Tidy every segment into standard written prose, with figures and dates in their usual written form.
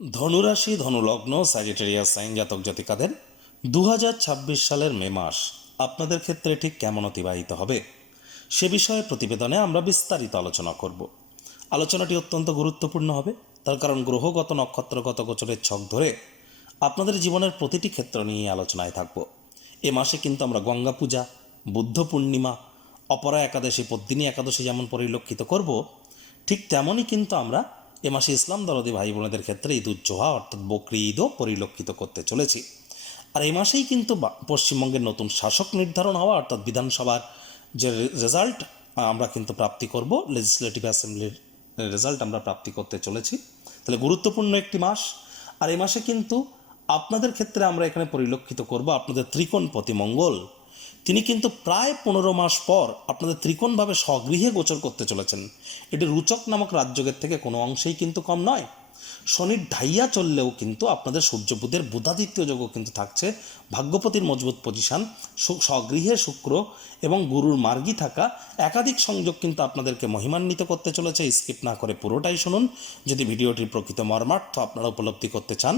ধনুরাশি ধনুলগ্ন Sagittarius sign জাতক জাতিকাদের 2026 সালের মে মাস আপনাদের ক্ষেত্রে ঠিক কেমন অতিবাহিত হবে সে বিষয়ে প্রতিবেদনে আমরা বিস্তারিত আলোচনা করব। আলোচনাটি অত্যন্ত গুরুত্বপূর্ণ হবে, তার কারণ গ্রহগত নক্ষত্রগত গোচরের ছক ধরে আপনাদের জীবনের প্রতিটি ক্ষেত্র নিয়ে আলোচনায় থাকব। এ মাসে কিন্তু আমরা গঙ্গা পূজা, বুদ্ধ পূর্ণিমা, অপরা একাদশী, পদ্মিনী একাদশী যেমন পরিলক্ষিত করব, ঠিক তেমনই কিন্তু আমরা এ মাসে ইসলাম দরদি ভাই বোনেদের ক্ষেত্রে ঈদ উজ্জোহা অর্থাৎ বকরি ঈদও পরিলক্ষিত করতে চলেছি। আর এই মাসেই কিন্তু পশ্চিমবঙ্গের নতুন শাসক নির্ধারণ হওয়া অর্থাৎ বিধানসভার যে রেজাল্ট আমরা কিন্তু প্রাপ্তি করব, লেজিসলেটিভ অ্যাসেম্বলির রেজাল্ট আমরা প্রাপ্তি করতে চলেছি। তাহলে গুরুত্বপূর্ণ একটি মাস। আর এই মাসে কিন্তু আপনাদের ক্ষেত্রে আমরা এখানে পরিলক্ষিত করব আপনাদের ত্রিকোণপতি মঙ্গল, তিনি কিন্তু প্রায় 15 মাস পর আপনাদের ত্রিকোণভাবে স্বগৃহে গোচর করতে চলেছেন। এটি রুচক নামক রাজযোগের থেকে কোনো অংশেই কিন্তু কম নয়। শনির ঢাইয়া চললেও কিন্তু আপনাদের সূর্য বুধের বুধাদিত্য যোগও কিন্তু থাকছে। ভাগ্যপতির মজবুত পজিশন, স্বগৃহে শুক্র এবং গুরুর মার্গী থাকা একাধিক সংযোগ কিন্তু আপনাদেরকে মহিমান্বিত করতে চলেছে। স্কিপ না করে পুরোটাই শুনুন যদি ভিডিওটির প্রকৃত মর্মার্থ আপনারা উপলব্ধি করতে চান।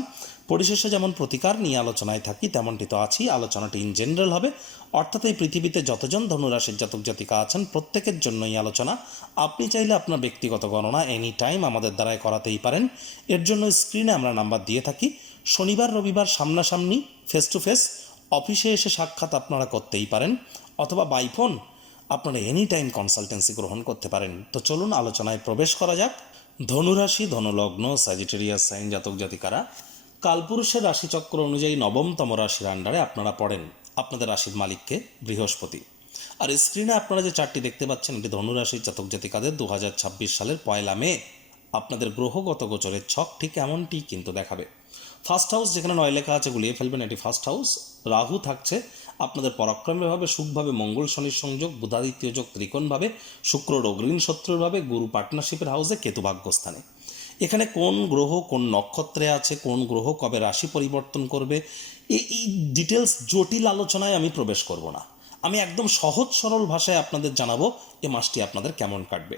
পরিশেষে যেমন প্রতিকার নিয়ে আলোচনায় থাকি তেমনটি তো আছি, আলোচনাটি ইন জেনারেল হবে, অর্থাৎ এই পৃথিবীতে যতজন ধনুরাশির জাতক জাতিকা আছেন প্রত্যেকের জন্যই আলোচনা। আপনি চাইলে আপনার ব্যক্তিগত গণনা এনি টাইম আমাদের দ্বারাই করাতেই পারেন। এর জন্য স্ক্রিনে আমরা নাম্বার দিয়ে থাকি। শনিবার রবিবার সামনাসামনি ফেস টু ফেস অফিসে এসে সাক্ষাৎ আপনারা করতেই পারেন, অথবা বাই ফোন আপনারা এনি টাইম কনসালটেন্সি গ্রহণ করতে পারেন। তো চলুন আলোচনায় প্রবেশ করা যাক। ধনুরাশি ধনুলগ্ন স্যাজিটেরিয়াস সাইন জাতক জাতিকারা কালপুরুষের রাশিচক্র অনুযায়ী নবমতম রাশির আন্ডারে আপনারা পড়েন। আপনাদের রাশির মালিককে বৃহস্পতি। আর স্ক্রিনে আপনারা যে চারটি দেখতে পাচ্ছেন এটি ধনুরাশির জাতক জাতিকাদের 2026 সালের 1 মে আপনাদের গ্রহগত গোচরের ছক ঠিক এমনটি কিন্তু দেখাবে। ফার্স্ট হাউস যেখানে 9 লেখা আছে গুলিয়ে ফেলবেন, এটি ফার্স্ট হাউস। রাহু থাকছে আপনাদের পরাক্রমভাবে, সুখভাবে মঙ্গল শনির সংযোগ, বুধাদিত্য যোগ ত্রিকোণভাবে, শুক্র অগ্রীণ শত্রুরভাবে, গুরু পার্টনারশিপের হাউসে, কেতু ভাগ্যস্থানে। এখানে কোন গ্রহ কোন নক্ষত্রে আছে, কোন গ্রহ কবে রাশি পরিবর্তন করবে, এই ডিটেলস জটিল আলোচনায় আমি প্রবেশ করব না। আমি একদম সহজ সরল ভাষায় আপনাদের জানাবো এ মাসটি আপনাদের কেমন কাটবে।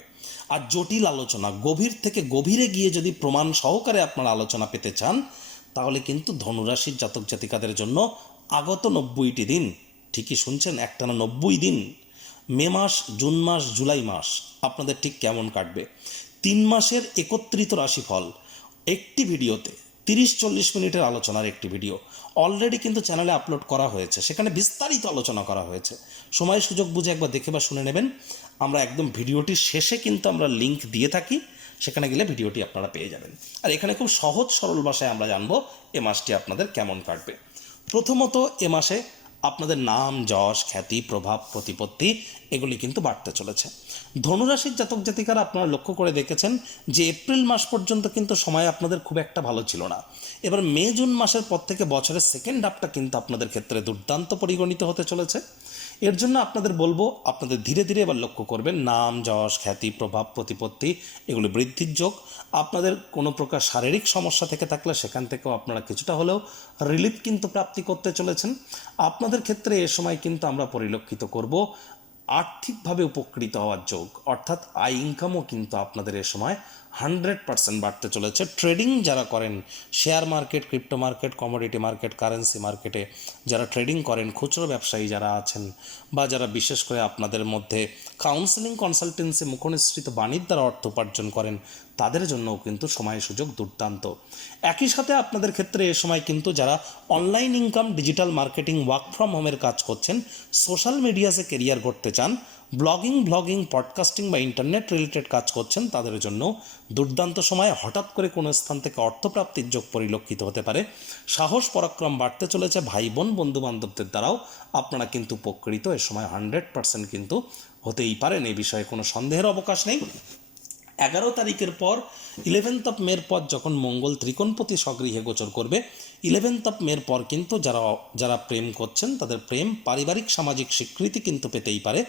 আর জটিল আলোচনা গভীর থেকে গভীরে গিয়ে যদি প্রমাণ সহকারে আপনারা আলোচনা পেতে চান তাহলে কিন্তু ধনুরাশির জাতক জাতিকাদের জন্য আগত 90টি দিন, ঠিকই শুনছেন, একটানা 90 দিন, মে মাস, জুন মাস, জুলাই মাস আপনাদের ঠিক কেমন কাটবে 3 মাসের একত্রিত রাশিফল একটি ভিডিওতে 30-40 মিনিটের আলোচনার একটি ভিডিও অলরেডি কিন্তু চ্যানেলে আপলোড করা হয়েছে, সেখানে বিস্তারিত আলোচনা করা হয়েছে। সময় সুযোগ বুঝে একবার দেখে বা শুনে নেবেন। আমরা একদম ভিডিওটির শেষে কিন্তু আমরা লিঙ্ক দিয়ে থাকি, সেখানে গেলে ভিডিওটি আপনারা পেয়ে যাবেন। আর এখানে খুব সহজ সরল ভাষায় আমরা জানবো এ মাসটি আপনাদের কেমন কাটবে। প্রথমত এ মাসে আপনাদের নাম, যশ, খ্যাতি, প্রভাব, প্রতিপত্তি এগুলি কিন্তু বাড়তে চলেছে। ধনুরাশির জাতক জাতিকারা আপনারা লক্ষ্য করে দেখেছেন যে এপ্রিল মাস পর্যন্ত কিন্তু সময় আপনাদের খুব একটা ভালো ছিল না। এবার মে জুন মাসের পর থেকে বছরের সেকেন্ড হাফটা কিন্তু আপনাদের ক্ষেত্রে দুর্দান্ত পরিগণিত হতে চলেছে। এর জন্য আপনাদের বলবো আপনাদের ধীরে ধীরে এবার লক্ষ্য করবেন নাম, যশ, খ্যাতি, প্রভাব, প্রতিপত্তি এগুলো বৃদ্ধির যোগ। আপনাদের কোনো প্রকার শারীরিক সমস্যা থেকে থাকলে সেখান থেকেও আপনারা কিছুটা হলেও রিলিফ কিন্তু প্রাপ্তি করতে চলেছেন। আপনাদের ক্ষেত্রে এ সময় কিন্তু আমরা পরিলক্ষিত করব আর্থিকভাবে উপকৃত হওয়ার যোগ, অর্থাৎ আয় ইনকামও কিন্তু আপনাদের এ সময় 100% বাড়তে চলেছে। ট্রেডিং যারা করেন, share market, crypto market, commodity market, currency মার্কেটে যারা ট্রেডিং করেন, খুচরো ব্যবসায়ী যারা আছেন, বা যারা বিশেষ করে আপনাদের মধ্যে কাউন্সেলিং, কনসালটেন্সি, মুখনিসৃত বাণীর দ্বারা অর্থ উপার্জন করেন, তাদের জন্যও কিন্তু সময় সুযোগ দুর্দান্ত। একই সাথে আপনাদের ক্ষেত্রে এ সময় কিন্তু যারা online income, digital marketing, work from হোমের কাজ করছেন, সোশ্যাল মিডিয়াতে কেরিয়ার করতে চান, ব্লগিং, পডকাস্টিং বা ইন্টারনেট রিলেটেড কাজ করছেন, তাদের জন্য দুর্দান্ত সময়। হঠাৎ করে কোনো স্থান থেকে অর্থপ্রাপ্তির যোগ পরিলক্ষিত হতে পারে। সাহস পরাক্রম বাড়তে চলেছে। ভাই বোন, বন্ধু বান্ধবদের দ্বারাও আপনারা কিন্তু উপকৃত এ সময় 100% কিন্তু হতেই পারেন, এই বিষয়ে কোনো সন্দেহের অবকাশ নেই। 11 তারিখের পর 11th অফ মের পর যখন মঙ্গল ত্রিকোণপতি স্বগৃহে গোচর করবে, 11th অফ মের পর কিন্তু যারা প্রেম করছেন তাদের প্রেম পারিবারিক সামাজিক স্বীকৃতি কিন্তু পেতেই পারে।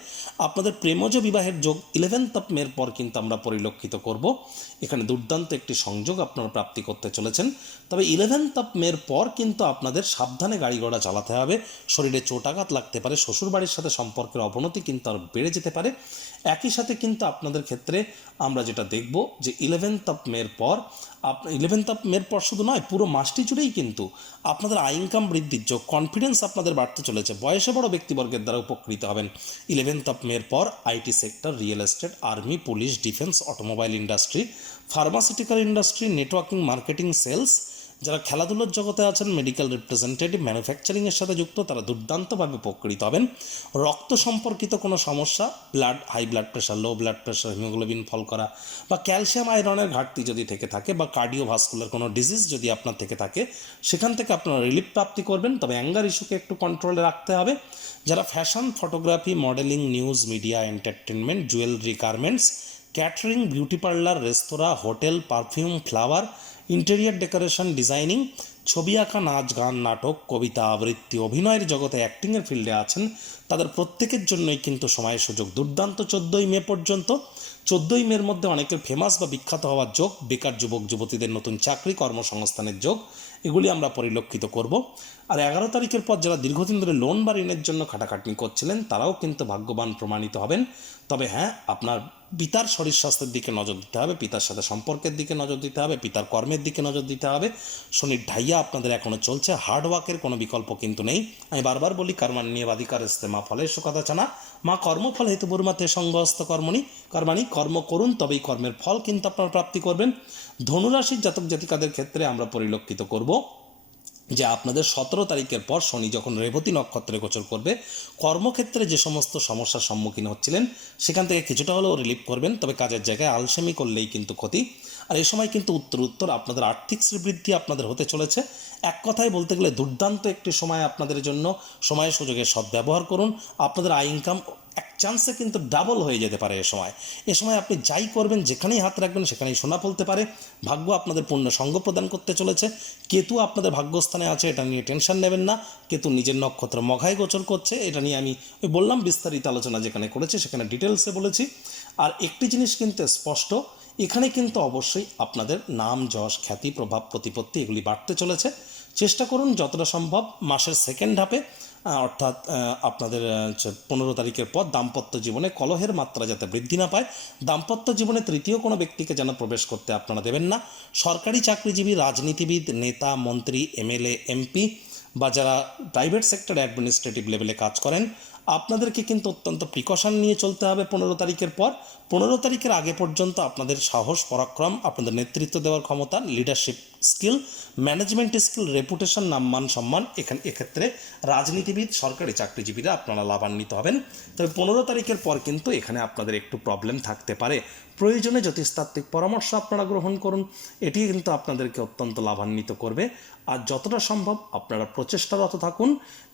আপনাদের প্রেমজ বিবাহের যোগ 11th অফ মের পর কিন্তু আমরা পরিলক্ষিত করব। এখানে দুর্দান্ত একটি সংযোগ আপনারা প্রাপ্তি করতে চলেছেন। তবে 11th অফ মের পর কিন্তু আপনাদের সাবধানে গাড়ি ঘোড়া চালাতে হবে। শরীরে চোটাঘাত লাগতে পারে, শ্বশুরবাড়ির সাথে সম্পর্কের অবনতি কিন্তু আর বেড়ে যেতে পারে। একই সাথে কিন্তু আপনাদের ক্ষেত্রে আমরা যেটা যেটা দেখব যে 11th অফ মের পর 11th অফ মের পর শুধু নয়, পুরো মাসটি জুড়েই কিন্তু আপনাদের আয় ইনকাম বৃদ্ধির যোগ, কনফিডেন্স আপনাদের বাড়তে চলেছে, বয়সে বড় ব্যক্তিবর্গের দ্বারা উপকৃত হবেন। 11th অফ মের পর IT sector, real estate, army, police, defence, automobile industry, pharmaceutical industry, networking, marketing, sales, যারা খেলাধুলার জগতে আছেন, মেডিকেল রিপ্রেজেন্টেটিভ, ম্যানুফ্যাকচারিংয়ের সাথে যুক্ত, তারা দুর্দান্তভাবে উপকৃত হবেন। রক্ত সম্পর্কিত কোনো সমস্যা, high blood pressure, low blood pressure, haemoglobin fall করা বা ক্যালসিয়াম আয়রনের ঘাটতি যদি থেকে থাকে বা কার্ডিওভাস্কুলার কোনো ডিজিজ যদি আপনার থেকে থাকে, সেখান থেকে আপনারা রিলিফ প্রাপ্তি করবেন। তবে অ্যাঙ্গার ইস্যুকে একটু কন্ট্রোলে রাখতে হবে। যারা fashion, photography, modelling, news, media, entertainment, jewellery, garments, catering, beauty parlour, restaurant, hotel, perfume, flower, interior decoration, designing, ছবি আঁকা, নাচ, গান, নাটক, কবিতা, আবৃত্তি, অভিনয়ের জগতে, অ্যাক্টিংয়ের ফিল্ডে আছেন, তাদের প্রত্যেকের জন্যই কিন্তু সময় সুযোগ দুর্দান্ত। 14ই মে পর্যন্ত, 14ই মের মধ্যে অনেকের ফেমাস বা বিখ্যাত হওয়ার যোগ, বেকার যুবক যুবতীদের নতুন চাকরি, কর্মসংস্থানের যোগ, এগুলি আমরা পরিলক্ষিত করব। আর 11 তারিখের পর যারা দীর্ঘদিন ধরে লোন বা ঋণের জন্য খাটাখাটনি করছিলেন, তারাও কিন্তু ভাগ্যবান প্রমাণিত হবেন। তবে হ্যাঁ, আপনার পিতার শরীর স্বাস্থ্যের দিকে নজর দিতে হবে, পিতার সাথে সম্পর্কের দিকে নজর দিতে হবে, পিতার কর্মের দিকে নজর দিতে হবে। শনির ঢাইয়া আপনাদের এখনও চলছে, হার্ডওয়ার্কের কোনো বিকল্প কিন্তু নেই। আমি বারবার বলি, কর্মাণ্যেবাধিকার এস্তে মা ফলেষু কদাচন, মা কর্মফল হেতু বুর্মাতে সঙ্গস্ত কর্মাণি, কর্ম করুন, তবেই কর্মের ফল কিন্তু আপনারা প্রাপ্তি করবেন। ধনুরাশির জাতক জাতিকাদের ক্ষেত্রে আমরা পরিলক্ষিত করব যে আপনাদের 17 তারিখের পর শনি যখন রেবতী নক্ষত্রে গোচর করবে, কর্মক্ষেত্রে যে সমস্ত সমস্যার সম্মুখীন হচ্ছিলেন সেখান থেকে কিছুটা হলেও রিলিফ করবেন। তবে কাজের জায়গায় আলসেমি করলেই কিন্তু ক্ষতি। আর এই সময় কিন্তু উত্তর আপনাদের আর্থিক শ্রীবৃদ্ধি আপনাদের হতে চলেছে। এক কথায় বলতে গেলে দুর্দান্ত একটি সময় আপনাদের জন্য। সময় সুযোগের সদ্ব্যবহার করুন। আপনাদের আয় ইনকাম এক চান্সে কিন্তু ডাবল হয়ে যেতে পারে এ সময় আপনি যাই করবেন, যেখানেই হাত রাখবেন সেখানেই সোনা ফলতে পারে। ভাগ্য আপনাদের পূর্ণ সঙ্গ প্রদান করতে চলেছে। কেতু আপনাদের ভাগ্যস্থানে আছে, এটা নিয়ে টেনশন নেবেন না। কেতু নিজের নক্ষত্র মঘায় গোচর করছে, এটা নিয়ে আমি বললাম বিস্তারিত আলোচনা যেখানে করেছি সেখানে ডিটেলসে বলেছি। আর একটি জিনিস কিন্তু স্পষ্ট, এখানে কিন্তু অবশ্যই আপনাদের নাম, যশ, খ্যাতি, প্রভাব, প্রতিপত্তি এগুলি বাড়তে চলেছে। চেষ্টা করুন যতটা সম্ভব মাসের সেকেন্ড হাফে, অর্থাৎ আপনাদের 15 তারিখের পর দাম্পত্য জীবনে কলহের মাত্রা যাতে বৃদ্ধি না পায়, দাম্পত্য জীবনে তৃতীয় কোনো ব্যক্তিকে যেন প্রবেশ করতে আপনারা দেবেন না। সরকারি চাকরিজীবী, রাজনীতিবিদ, নেতা, মন্ত্রী, এমএলএ, এমপি বা যারা প্রাইভেট সেক্টর অ্যাডমিনিস্ট্রেটিভ লেভেলে কাজ করেন, আপনাদেরকে কিন্তু অত্যন্ত প্রিকশন নিয়ে চলতে হবে 15 তারিখের পর। 15 তারিখের আগে পর্যন্ত আপনাদের সাহস, পরাক্রম, আপনাদের নেতৃত্ব দেওয়ার ক্ষমতা, leadership skill, management skill, reputation, নাম্মান, সম্মান, এক্ষেত্রে রাজনীতিবিদ, সরকারি চাকরিজীবীরা আপনারা লাভান্বিত হবেন। তবে 15 তারিখের পর কিন্তু এখানে আপনাদের একটু প্রবলেম থাকতে পারে। প্রয়োজনে জ্যোতিষতাত্ত্বিক পরামর্শ আপনারা গ্রহণ করুন, এটি কিন্তু আপনাদেরকে অত্যন্ত লাভান্বিত করবে। আর যতটা সম্ভব আপনারা প্রচেষ্টারত থাকুন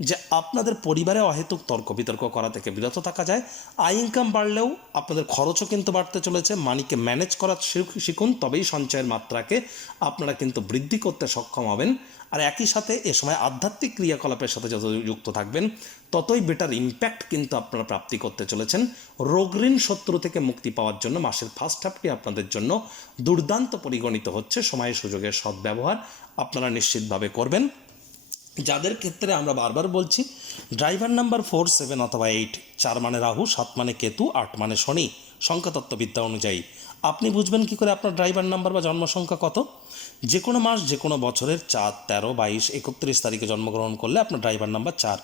যে আপনাদের পরিবারে অহেতুক তর্ক বিতর্ক করা থেকে বিরত থাকা যায়। আয় ইনকাম বাড়লেও আপনাদের খরচও কিন্তু বাড়তে চলেছে। মানিকে ম্যানেজ করা শিখুন, তবেই সঞ্চয়ের মাত্রাকে আপনারা কিন্তু বৃদ্ধি করতে সক্ষম হবেন। আর একই সাথে এ সময় আধ্যাত্মিক ক্রিয়াকলাপের সাথে যত যুক্ত থাকবেন, ততই বেটার ইম্প্যাক্ট কিন্তু আপনারা প্রাপ্তি করতে চলেছেন। রোগ ঋণ শত্রু থেকে মুক্তি পাওয়ার জন্য মাসের ফার্স্ট হাফটি আপনাদের জন্য দুর্দান্ত পরিগণিত হচ্ছে। সময় সুযোগের সদ্ব্যবহার আপনারা নিশ্চিতভাবে করবেন। যাদের ক্ষেত্রে আমরা বারবার বলছি, ড্রাইভার নাম্বার 4, 7 অথবা 8, 4 মানে রাহু, 7 মানে কেতু, 8 মানে শনি, সংখ্যাতত্ত্ববিদ্যা অনুযায়ী আপনি বুঝবেন কী করে আপনার ড্রাইভার নাম্বার বা জন্ম সংখ্যা কত। যে কোনো মাস, যে কোনো বছরের 4, 13, 22, 31 তারিখে জন্মগ্রহণ করলে আপনার ড্রাইভার নাম্বার 4,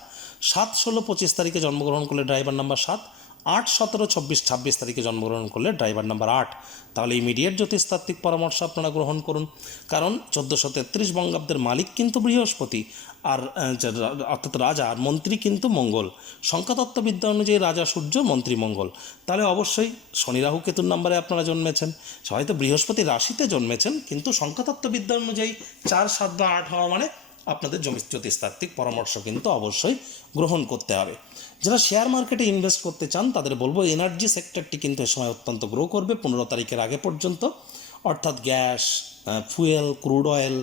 7, 16, 25 তারিখে জন্মগ্রহণ করলে ড্রাইভার নাম্বার 7, 8, 17, 24, 26 তারিখে জন্মগ্রহণ করলে ড্রাইভার নাম্বার 8। তাহলে ইমিডিয়েট জ্যোতিষতাত্ত্বিক পরামর্শ আপনারা গ্রহণ করুন। কারণ 1433 বঙ্গাব্দের মালিক কিন্তু বৃহস্পতি, আর অর্থাৎ রাজা আর মন্ত্রী কিন্তু মঙ্গল। সংখ্যাতত্ত্ববিদ্যা অনুযায়ী রাজা সূর্য, মন্ত্রী মঙ্গল। তাহলে অবশ্যই শনি, রাহু, কেতুর নাম্বারে আপনারা জন্মেছেন। হয়তো বৃহস্পতি রাশিতে জন্মেছেন, কিন্তু সংখ্যাতত্ত্ববিদ্যা অনুযায়ী 4, 7 বা 8 হওয়া মানে আপনাদের জ্যোতিষতাত্ত্বিক পরামর্শ কিন্তু অবশ্যই গ্রহণ করতে হবে। যারা শেয়ার মার্কেটে ইনভেস্ট করতে চান তাদের বলবো, এনার্জি সেক্টরটি কিন্তু এ সময় অত্যন্ত গ্রো করবে 15 তারিখের আগে পর্যন্ত। অর্থাৎ gas, fuel, crude oil,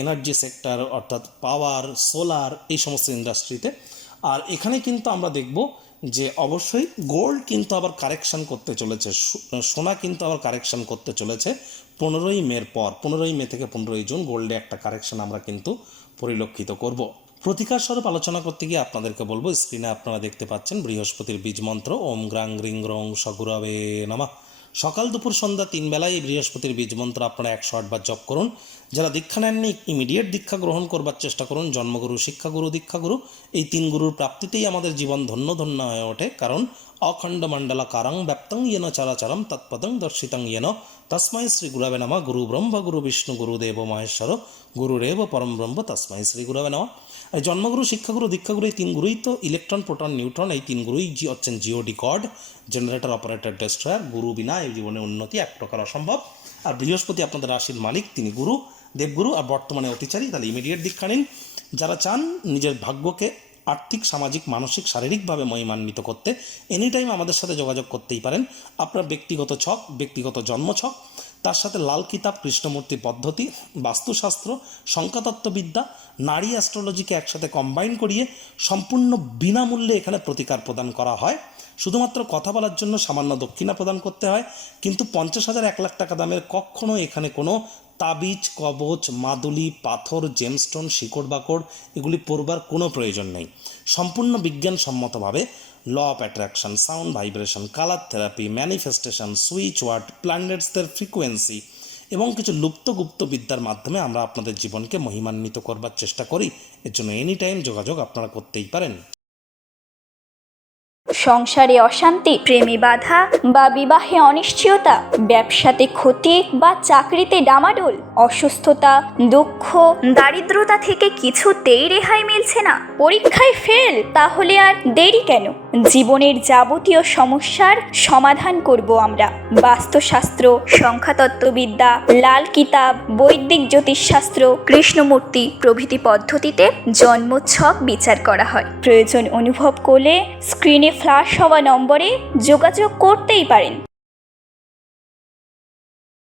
energy sector অর্থাৎ পাওয়ার, সোলার, এই সমস্ত ইন্ডাস্ট্রিতে। আর এখানে কিন্তু আমরা দেখব যে অবশ্যই গোল্ড কিন্তু আবার কারেকশান করতে চলেছে, সোনা কিন্তু আবার কারেকশান করতে চলেছে 15ই মের পর। 15ই মে থেকে 15ই জুন গোল্ডে একটা কারেকশান আমরা কিন্তু পরিলক্ষিত করব। প্রতিকার স্বরূপ আলোচনা করতে গিয়ে আপনাদেরকে বলবো, স্ক্রিনে আপনারা দেখতে পাচ্ছেন বৃহস্পতির বীজ মন্ত্র ওম গ্রাং গ্রিং গ্রং সগুরবে নমঃ। সকাল দুপুর সন্ধ্যা 3 বেলায় এই বৃহস্পতির বীজ মন্ত্র আপনারা 108 বার জপ করুন। যারা দীক্ষা নেননি ইমিডিয়েট দীক্ষা গ্রহণ করবার চেষ্টা করুন। জন্মগুরু, শিক্ষাগুরু, দীক্ষাগুরু এই 3 গুরুর প্রাপ্তিতেই আমাদের জীবন ধন্য ধন্য হয়ে ওঠে। কারণ অখণ্ড মণ্ডলা কারং ব্যাপ্তং ইয়েন চরাচরম তৎপদং দর্শিতং ইয়েন তস্মৈ শ্রী গুরবে নমঃ। গুরু ব্রহ্মা গুরু বিষ্ণু গুরুদেব মহেশ্বর গুরুরেব পরম ব্রহ্ম তস্মৈ শ্রী গুরবে নমঃ। এই জন্মগুরু, শিক্ষাগুরু, দীক্ষাগুরু এই 3 গুরুই তো ইলেকট্রন, প্রোটন, নিউট্রন এই 3 গুরুই হচ্ছেন GOD code, generator, operator, destroyer. গুরু বিনা এই জীবনে উন্নতি এক প্রকার অসম্ভব। আর বৃহস্পতি আপনাদের রাশির মালিক, তিনি গুরু, দেবগুরু আর বর্তমানে অতিচারী। তাহলে ইমিডিয়েট দীক্ষা নিন। যারা চান নিজের ভাগ্যকে আর্থিক, সামাজিক, মানসিক, শারীরিকভাবে মহিমান্বিত করতে এনি টাইম আমাদের সাথে যোগাযোগ করতেই পারেন। আপনার ব্যক্তিগত ছক, ব্যক্তিগত জন্ম ছক, তার সাথে লাল কিতাব, কৃষ্ণমূর্তি পদ্ধতি, বাস্তুশাস্ত্র, সংখ্যাতত্ত্ববিদ্যা, নারী অ্যাস্ট্রোলজিকে একসাথে কম্বাইন করিয়ে সম্পূর্ণ বিনামূল্যে এখানে প্রতিকার প্রদান করা হয়। শুধুমাত্র কথা বলার জন্য সামান্য দক্ষিণা প্রদান করতে হয়, কিন্তু 50,000 1 লাখ টাকা দামের কখনো এখানে কোনো তাবিজ, কবচ, মাদুলি, পাথর, জেমস্টোন, শিকড় বাকড় এগুলি পড়বার কোনো প্রয়োজন নেই। সম্পূর্ণ বিজ্ঞানসম্মতভাবে law of attraction, sound vibration, colour therapy, manifestation, switch word, প্ল্যানেটসদের ফ্রিকোয়েন্সি এবং কিছু লুপ্তগুপ্ত বিদ্যার মাধ্যমে আমরা আপনাদের জীবনকে মহিমান্বিত করবার চেষ্টা করি। এর জন্য এনি টাইম যোগাযোগ আপনারা করতেই পারেন। সংসারে অশান্তি, প্রেমে বাধা বা বিবাহে অনিশ্চয়তা, ব্যবসাতে ক্ষতি বা চাকরিতে ডামাডোল, অসুস্থতা, দুঃখ, দারিদ্রতা থেকে কিছুতেই রেহাই মিলছে না, পরীক্ষায় ফেল, তাহলে আর দেরি কেন? জীবনের যাবতীয় সমস্যার সমাধান করব আমরা। বাস্তুশাস্ত্র, সংখ্যাতত্ত্ববিদ্যা, লাল কিতাব, বৈদিক জ্যোতিষশাস্ত্র, কৃষ্ণমূর্তি প্রভৃতি পদ্ধতিতে জন্মছক বিচার করা হয়। প্রয়োজন অনুভব করলে স্ক্রিনে ফ্ল্যাশ হওয়া নম্বরে যোগাযোগ করতেই পারেন।